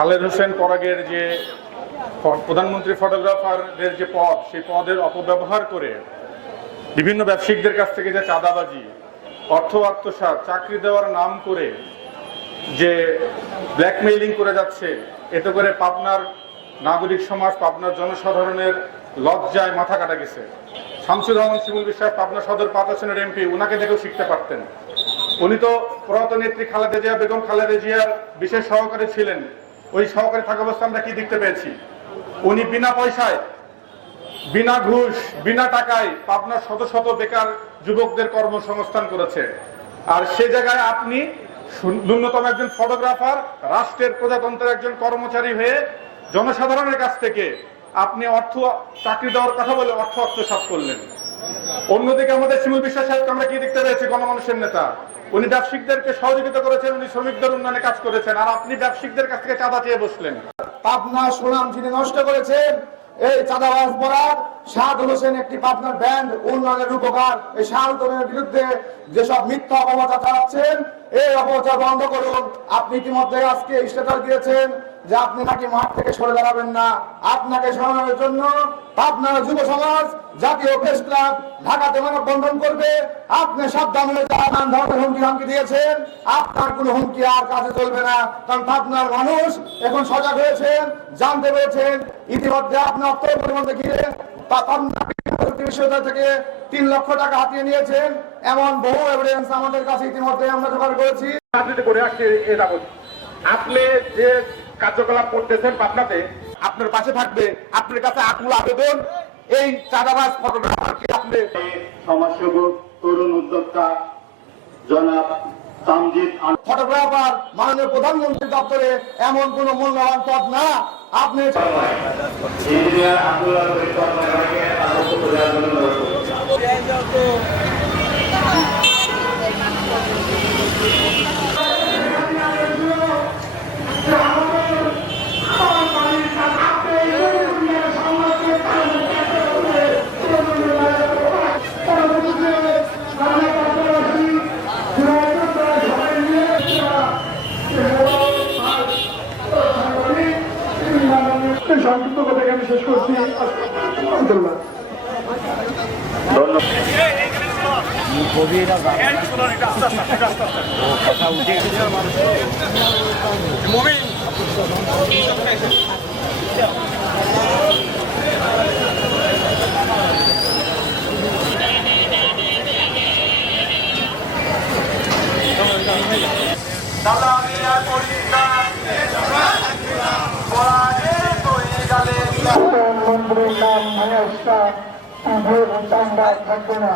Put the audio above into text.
খালেদ হোসেন পরাগের যে প্রধানমন্ত্রী ফটোগ্রাফারের যে পদ, সেই পদের অপব্যবহার করে বিভিন্ন ব্যবসায়িকদের কাছ থেকে যে চাঁদাবাজি, অর্থ আত্মসাৎ, চাকরি দেওয়ার নাম করে যে ব্ল্যাকমেইলিং করে যাচ্ছে, এতে করে পাবনার নাগরিক সমাজ, পাবনার জনসাধারণের লজ্জায় মাথা কাটা গেছে। শামসুর রহমান শিমুল বিশ্বাস পাবনা সদর 5 আসনের এমপি, ওনাকে দেখেও শিখতে পারতেন। উনি তো প্রয়াত নেত্রী খালেদা জিয়া, বেগম খালেদা জিয়ার বিশেষ সহকারী ছিলেন। ওই সহকারী থাকা অবস্থা আমরা কি দেখতে পেয়েছি? উনি বিনা পয়সায়, বিনা ঘুষ, বিনা টাকায় পাবনার শত শত বেকার যুবকদের কর্মসংস্থান করেছে। আর সে জায়গায় আপনি ন্যূনতম একজন ফটোগ্রাফার, রাষ্ট্রের প্রজাতন্ত্রের একজন কর্মচারী হয়ে জনসাধারণের কাছ থেকে আপনি চাকরি দেওয়ার কথা বলে অর্থ আত্মসাৎ করলেন। অন্যদিকে আমাদের শিমুল বিশ্বাস সাহেবকে আমরা কি দেখতে পেয়েছি? গণমানুষের নেতা, উনি ব্যবসায়িকদেরকে সহযোগিতা করেছেন, উনি শ্রমিকদের উন্নয়নে কাজ করেছেন, আর আপনি ব্যবসায়িকদের কাছ থেকে চাঁদা চেয়ে বসলেন। পাবনা সুনাম যিনি নষ্ট করেছেন এই চাঁদাবাজ বরাদ শাহাদুল হোসেন, একটি পাবনার ব্যান্ড উন্নয়নের রূপকার, এই শাহাদুলের বিরুদ্ধে যেসব মিথ্যা অপপ্রচার চালাচ্ছেন, এই অপপ্রচার বন্ধ করুন। আপনি ইতিমধ্যে আজকে স্ট্যাটাস দিয়েছেন যে আপনি নাকি মাঠ থেকে সরে দাঁড়াবেন না। আপনাকে সরানোর জন্য পাবনার যুব সমাজ, জাতীয় প্রেস ক্লাব ঢাকাতে মানববন্ধন করবে। আপনি সাবধান হয়ে যান, ধরনের হুমকি দিয়েছেন, আপনার কোনো হুমকি আর কাছে চলবে না। কারণ পাবনার মানুষ এখন সজাগ হয়েছেন, জানতে পেরেছেন। ইতিমধ্যে আপনি অক্টোবরের মধ্যে ঘিরে পাবনা বিশ্ববিদ্যালয় থেকে 3 লক্ষ টাকা হাতিয়ে নিয়েছেন, এমন বহু এভিডেন্স আমাদের কাছে ইতিমধ্যে আমরা জোগাড় করেছি। রাজনীতি করে আসছে এ যাবৎ। আপনি যে কার্যকলাপ করতেছেন পাবনাতে, আপনার পাশে থাকবে। আপনার কাছে আকুল আবেদন, এই চাঁদাবাজ ফটোগ্রাফারকে আপনি। সমাজসেবক, তরুণ উদ্যোক্তা জনাব তামজিদ ফটোগ্রাফার মাননীয় প্রধানমন্ত্রী দপ্তরে এমন কোন মূল্যবান পদ না। আপনি ইঞ্জিনিয়ার আব্দুল্লাহ পরিকল্পনাকে আলোক করার জন্য সংক্ষিপ্ত কথা আমি শেষ করছি। প্রধানমন্ত্রীর নাম ভাঙা থাকবে না।